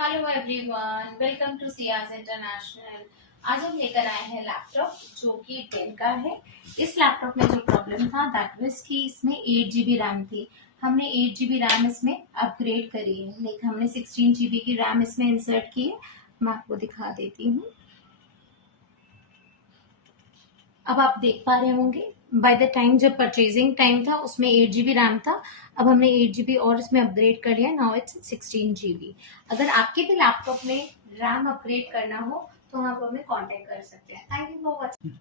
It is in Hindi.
हेलो एवरीवन, वेलकम टू सियाज इंटरनेशनल। आज हम लेकर आए हैं लैपटॉप जो कि डेल का है। इस लैपटॉप में जो प्रॉब्लम था दैट वाज कि इसमें 8 GB रैम थी। हमने 8 GB रैम इसमें अपग्रेड करी है, लाइक हमने 16 GB की रैम इसमें इंसर्ट की है। मैं आपको दिखा देती हूँ। अब आप देख पा रहे होंगे बाय द टाइम जब परचेजिंग टाइम था उसमें 8 GB रैम था। अब हमने 8 GB और इसमें अपग्रेड कर लिया, नाउ इट्स 16 GB। अगर आपके भी लैपटॉप में रैम अपग्रेड करना हो तो आप हमें कांटेक्ट कर सकते हैं। Thank you for watching.